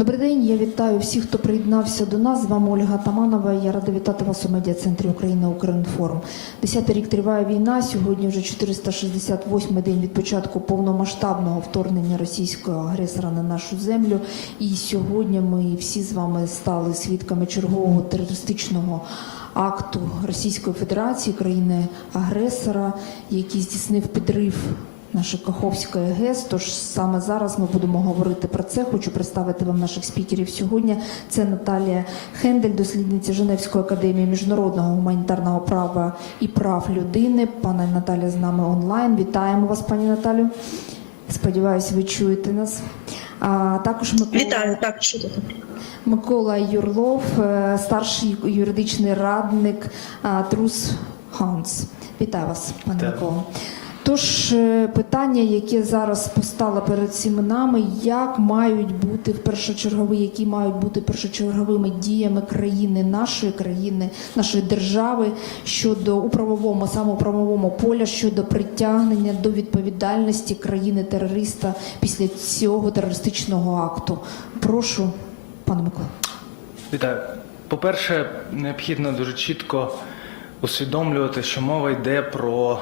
Добрий день, я вітаю всіх, хто приєднався до нас. З вами Ольга Таманова. Я рада вітати вас у медіа-центрі Україна Укрінформ. Десятий рік триває війна. Сьогодні вже 468 день від початку повномасштабного вторгнення російського агресора на нашу землю. І сьогодні ми всі з вами стали свідками чергового терористичного акту Російської Федерації, країни агресора, який здійснив підрив нашої Каховської ГЕС. Тож саме зараз ми будемо говорити про це. Хочу представити вам наших спікерів сьогодні. Це Наталія Хендель, дослідниця Женевської академії міжнародного гуманітарного права і прав людини. Пана Наталя з нами онлайн. Вітаємо вас, пані Наталю. Сподіваюсь, ви чуєте нас. А також Микола, Вітаю, так чудово. Микола Юрлов, е, старший юридичний радник Трус Хаунс. Вітаю вас, пане Вітаю. Микола. Тож е, питання, яке зараз постало перед всіми нами, як мають бути в першочергові, які мають бути першочерговими діями країни, нашої країни, нашої держави щодо у правовому, саме у правовому поля щодо притягнення до відповідальності країни терориста після цього терористичного акту. Прошу, пане Микола. Вітаю. По-перше, необхідно дуже чітко усвідомлювати, що мова йде про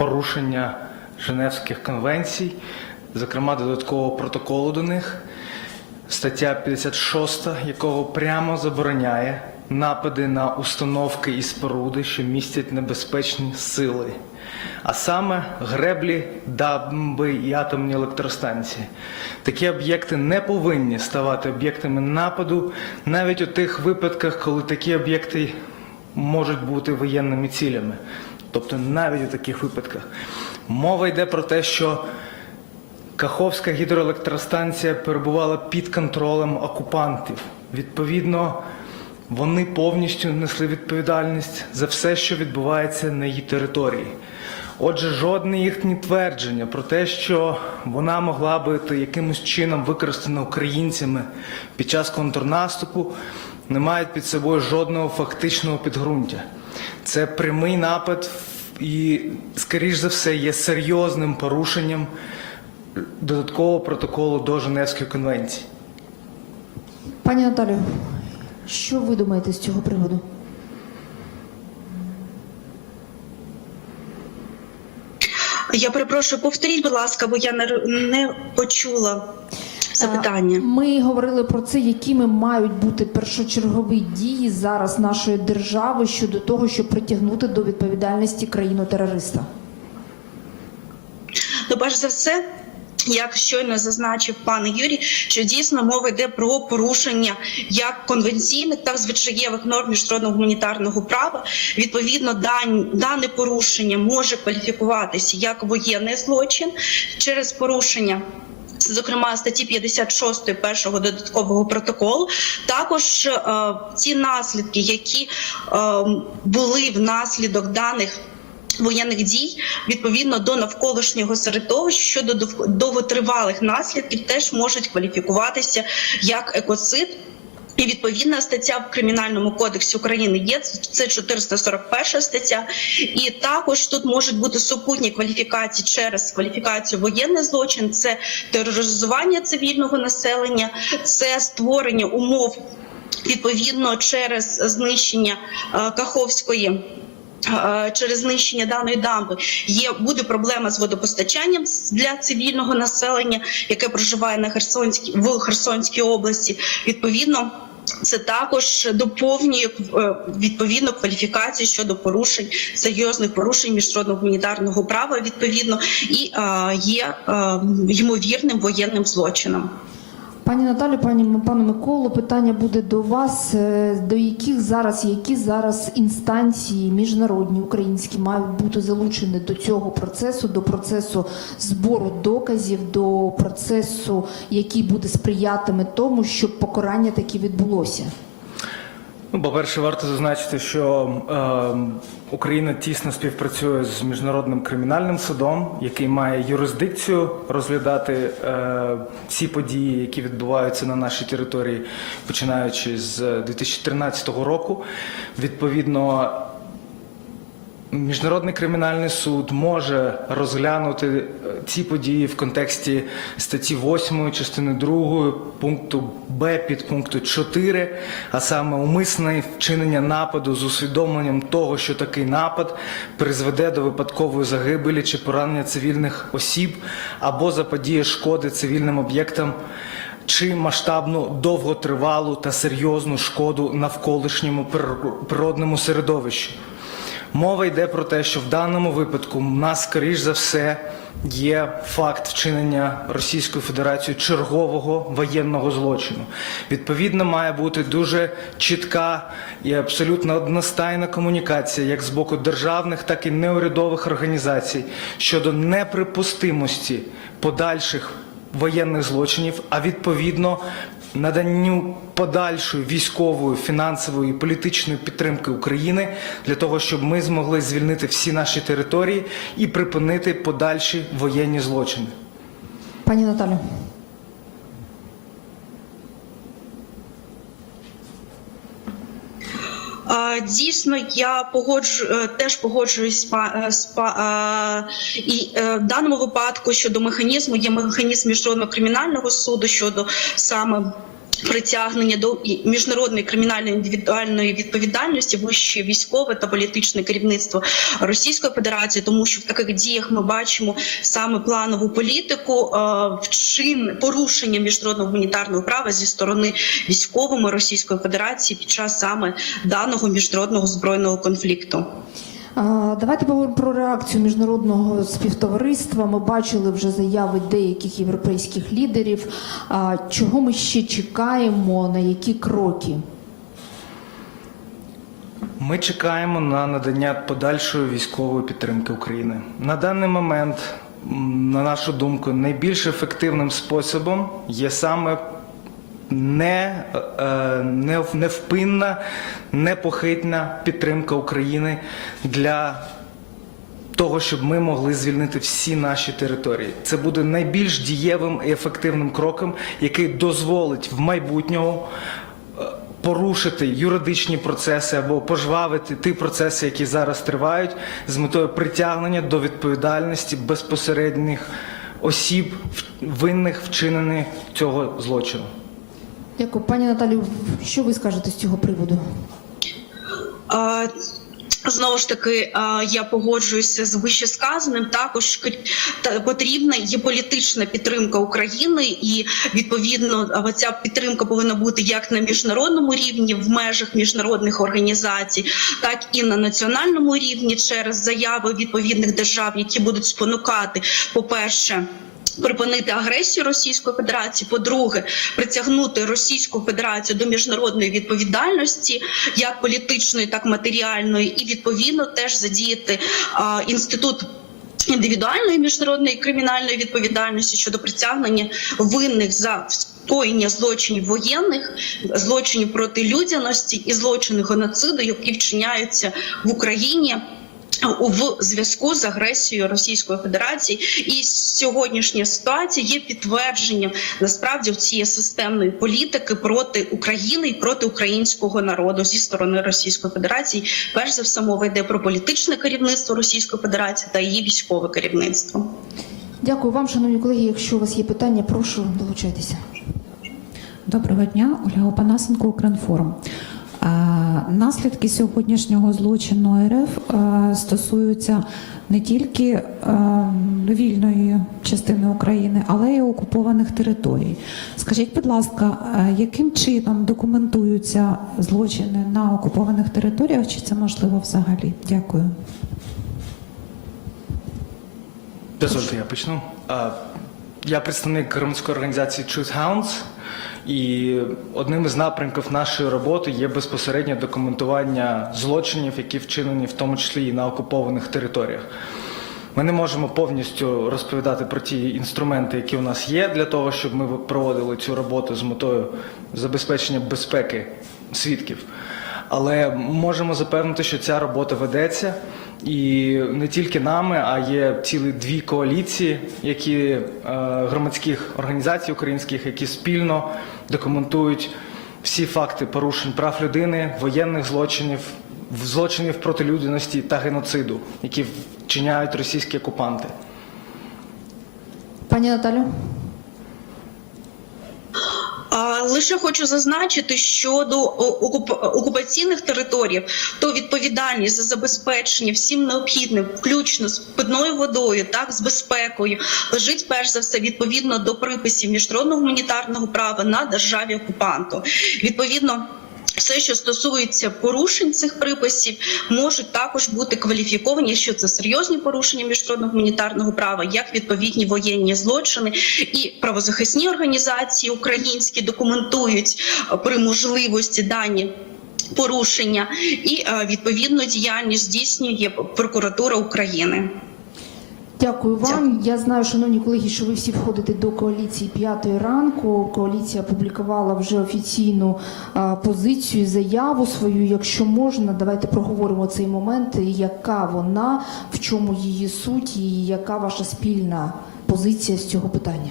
порушення Женевських конвенцій, зокрема додаткового протоколу до них, стаття 56, якого прямо забороняє напади на установки і споруди, що містять небезпечні сили. А саме греблі, дамби і атомні електростанції. Такі об'єкти не повинні ставати об'єктами нападу навіть у тих випадках, коли такі об'єкти можуть бути воєнними цілями. Тобто навіть у таких випадках. Мова йде про те, що Каховська гідроелектростанція перебувала під контролем окупантів. Відповідно, вони повністю несли відповідальність за все, що відбувається на її території. Отже, жодне їхнє твердження про те, що вона могла бути якимось чином використана українцями під час контрнаступу, не мають під собою жодного фактичного підґрунтя. Це прямий напад і, скоріш за все, є серйозним порушенням додаткового протоколу до Женевської конвенції. Пані Наталю, що ви думаєте з цього приводу? Я перепрошую, повторіть, будь ласка, бо я не, не почула запитання. А, Ми говорили про це, якими мають бути першочергові дії зараз нашої держави щодо того, щоб притягнути до відповідальності країну терориста. Ну, перш за все. Як щойно зазначив пан Юрій, що дійсно мова йде про порушення як конвенційних, так і звичаєвих норм міжнародного гуманітарного права. Відповідно, дань, дане порушення може кваліфікуватися як воєнний злочин через порушення. Зокрема, статті 56 першого додаткового протоколу, також е, ці наслідки, які е, були внаслідок даних воєнних дій відповідно до навколишнього середовища щодо дов- довготривалих наслідків, теж можуть кваліфікуватися як екоцид. І відповідна стаття в кримінальному кодексі України є це 441 стаття, і також тут можуть бути супутні кваліфікації через кваліфікацію воєнний злочин, це тероризування цивільного населення, це створення умов відповідно через знищення е, Каховської. Е, Через знищення даної дамби є буде проблема з водопостачанням для цивільного населення, яке проживає на Херсонській в Херсонській області. Відповідно, це також доповнює е, відповідно кваліфікацію щодо порушень серйозних порушень міжнародного гуманітарного права. Відповідно, і е, є е, ймовірним воєнним злочином. Пані Наталі, пані пане Миколу, питання буде до вас. Е, До яких зараз, які зараз інстанції міжнародні українські мають бути залучені до цього процесу, до процесу збору доказів, до процесу, який буде сприятиме тому, щоб покарання таки відбулося? Ну, по-перше, варто зазначити, що е, Україна тісно співпрацює з міжнародним кримінальним судом, який має юрисдикцію розглядати е, всі події, які відбуваються на нашій території, починаючи з 2013 року. Відповідно, Міжнародний кримінальний суд може розглянути е, ці події в контексті статті 8 частини 2 пункту Б під пункту 4, а саме умисне вчинення нападу з усвідомленням того, що такий напад призведе до випадкової загибелі чи поранення цивільних осіб або заподіє шкоди цивільним об'єктам чи масштабну довготривалу та серйозну шкоду навколишньому прир- природному середовищу. Мова йде про те, що в даному випадку в нас, скоріш за все, є факт вчинення Російською Федерацією чергового воєнного злочину. Відповідно, має бути дуже чітка і абсолютно одностайна комунікація як з боку державних, так і неурядових організацій щодо неприпустимості подальших воєнних злочинів, а відповідно наданню подальшої військової, фінансової політичної підтримки України для того, щоб ми змогли звільнити всі наші території і припинити подальші воєнні злочини. Пані Наталю. Дійсно, я погоджу е, теж погоджуюсь з е, е, і в даному випадку щодо механізму є механізм міжнародного кримінального суду щодо саме. Притягнення до міжнародної кримінальної індивідуальної відповідальності вище військове та політичне керівництво Російської Федерації, тому що в таких діях ми бачимо саме планову політику, е, вчин порушення міжнародного гуманітарного права зі сторони військовими Російської Федерації під час саме даного міжнародного збройного конфлікту. Давайте поговоримо про реакцію міжнародного співтовариства. Ми бачили вже заяви деяких європейських лідерів. Чого ми ще чекаємо? На які кроки? Ми чекаємо на надання подальшої військової підтримки України. На даний момент, на нашу думку, найбільш ефективним способом є саме не, е, не- невпинна, непохитна підтримка України для того, щоб ми могли звільнити всі наші території. Це буде найбільш дієвим і ефективним кроком, який дозволить в майбутньому е, порушити юридичні процеси або пожвавити ті процеси, які зараз тривають, з метою притягнення до відповідальності безпосередніх осіб, винних вчинення цього злочину. Дякую, пані Наталю. Що ви скажете з цього приводу? Е, Знову ж таки, я погоджуюся з вищесказаним. Також та- потрібна є політична підтримка України, і відповідно ця підтримка повинна бути як на міжнародному рівні в межах міжнародних організацій, так і на національному рівні через заяви відповідних держав, які будуть спонукати, по перше. Припинити агресію Російської Федерації, по-друге, притягнути Російську Федерацію до міжнародної відповідальності, як політичної, так і матеріальної, і відповідно теж задіяти а, інститут. Індивідуальної міжнародної кримінальної відповідальності щодо притягнення винних за скоєння злочинів воєнних, злочинів проти людяності і злочинів геноциду, які вчиняються в Україні в зв'язку з агресією Російської Федерації, і сьогоднішня ситуація є підтвердженням насправді цієї системної політики проти України і проти українського народу зі сторони Російської Федерації. Перш за все мова йде про політичне керівництво Російської Федерації та її військове керівництво. Дякую вам, шановні колеги. Якщо у вас є питання, прошу долучайтеся. Доброго дня, Ольга Опанасенко, Укрінформ. Е, Наслідки сьогоднішнього злочину РФ е, стосуються не тільки е, вільної частини України, але й окупованих територій. Скажіть, будь ласка, яким чином документуються злочини на окупованих територіях? Чи це можливо взагалі? Дякую. Дозвольте, я почну. Я представник громадської організації Truth Hounds, і одним із напрямків нашої роботи є безпосереднє документування злочинів, які вчинені в тому числі і на окупованих територіях. Ми не можемо повністю розповідати про ті інструменти, які у нас є, для того, щоб ми проводили цю роботу з метою забезпечення безпеки свідків. Але можемо запевнити, що ця робота ведеться, і не тільки нами, а є цілі дві коаліції, які е, громадських організацій українських, які спільно документують всі факти порушень прав людини, воєнних злочинів, злочинів проти людяності та геноциду, які вчиняють російські окупанти. Пані Наталю? Лише хочу зазначити щодо окупаційних територій, то відповідальність за забезпечення всім необхідним, включно з питною водою, так з безпекою, лежить перш за все відповідно до приписів міжнародного гуманітарного права на державі окупанту. Відповідно. Все, що стосується порушень цих приписів, можуть також бути кваліфіковані, якщо це серйозні порушення міжнародного гуманітарного права, як відповідні воєнні злочини, і правозахисні організації українські документують е, при можливості дані. Порушення і е, відповідну діяльність здійснює прокуратура України. Дякую вам. Я знаю, шановні колеги, що ви всі входите до коаліції п'ятої ранку. Коаліція опублікувала вже офіційну а, позицію, заяву свою. Якщо можна, давайте проговоримо цей момент. Яка вона, в чому її суть, і яка ваша спільна позиція з цього питання?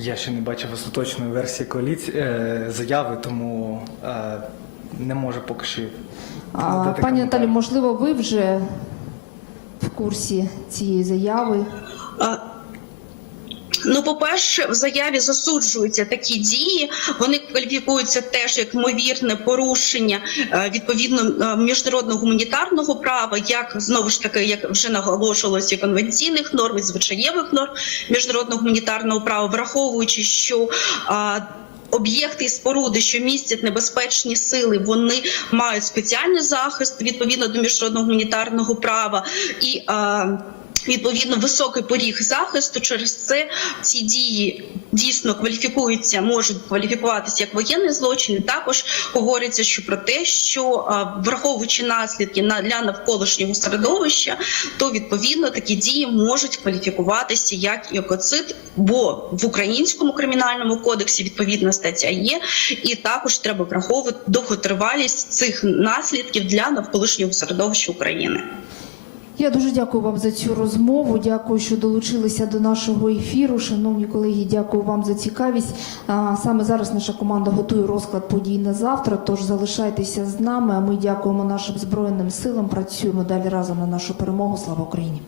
Я ще не бачив остаточної версії коаліції е, заяви, тому е, не можу поки що. А, пані. Наталі, можливо, ви вже в курсі цієї заяви? Е, Ну, по-перше, в заяві засуджуються такі дії. Вони кваліфікуються теж як ймовірне порушення е, відповідно е, міжнародного гуманітарного права, як знову ж таки, як вже наголошувалося, і конвенційних норм, і звичаєвих норм міжнародного гуманітарного права, враховуючи, що а, Об'єкти і споруди, що містять небезпечні сили, вони мають спеціальний захист відповідно до міжнародного гуманітарного права. І а, відповідно високий поріг захисту. Через це ці дії дійсно кваліфікуються, можуть кваліфікуватися як воєнний злочин. Також говориться, що про те, що враховуючи наслідки на для навколишнього середовища, то відповідно такі дії можуть кваліфікуватися як екоцид, бо в українському кримінальному кодексі відповідна стаття є, і також треба враховувати довготривалість цих наслідків для навколишнього середовища України. Я дуже дякую вам за цю розмову. Дякую, що долучилися до нашого ефіру. Шановні колеги, дякую вам за цікавість. Саме зараз наша команда готує розклад подій на завтра. Тож залишайтеся з нами. А ми дякуємо нашим збройним силам. Працюємо далі разом на нашу перемогу. Слава Україні!